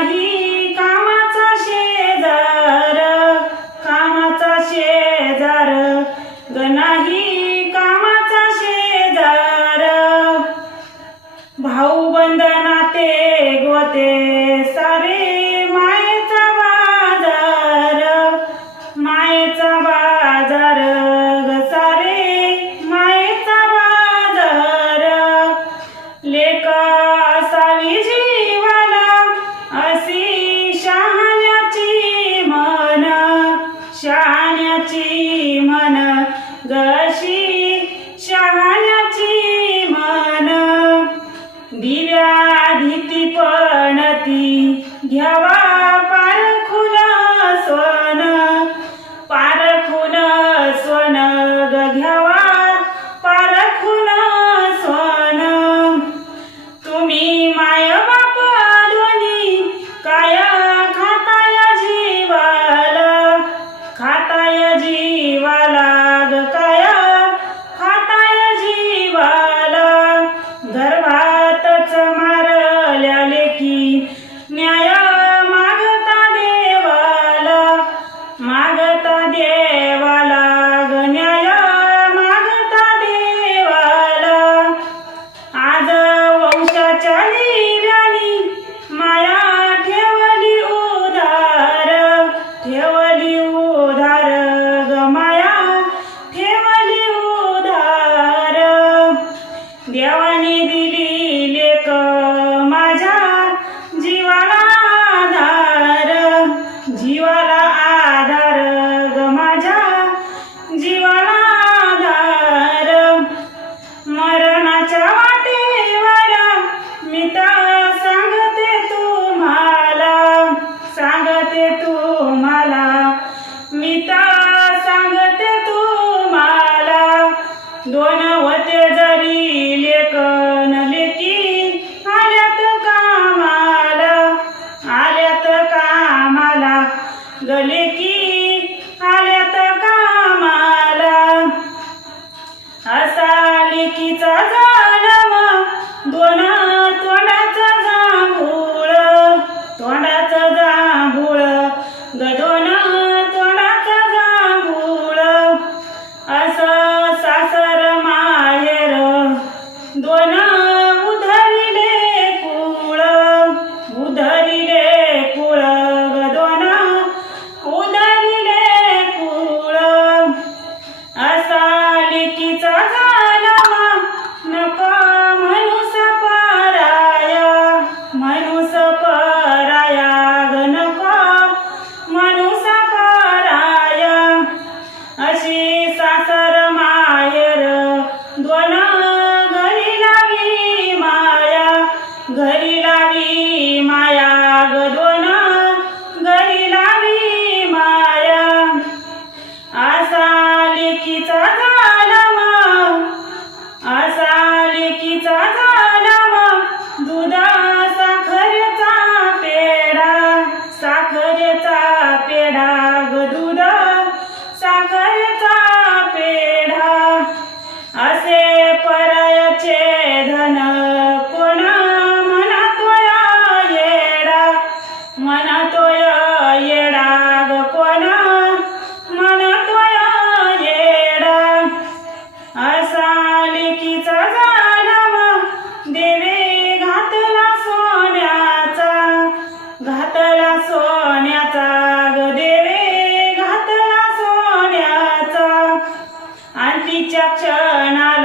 नाही कामाचा शेजार कामाचा शेजार. ग नाही कामाचा शेजार. भाऊ बंधनाते गोते सारे मायेचा बाजार. मायेचा बाजार. घ्यावा. जीवाला आधार मरणाच्या वाटेवर मी तर सांगते तुम्हाला. सांगते मी तर सांगते तुम्हाला. दोन गले की ಸಾಸರ म्हणतोया येडाग कोण? म्हणतोया घातला सोन्याचा ग देवे घातला सोन्याचा. आणि तिच्या क्षणाला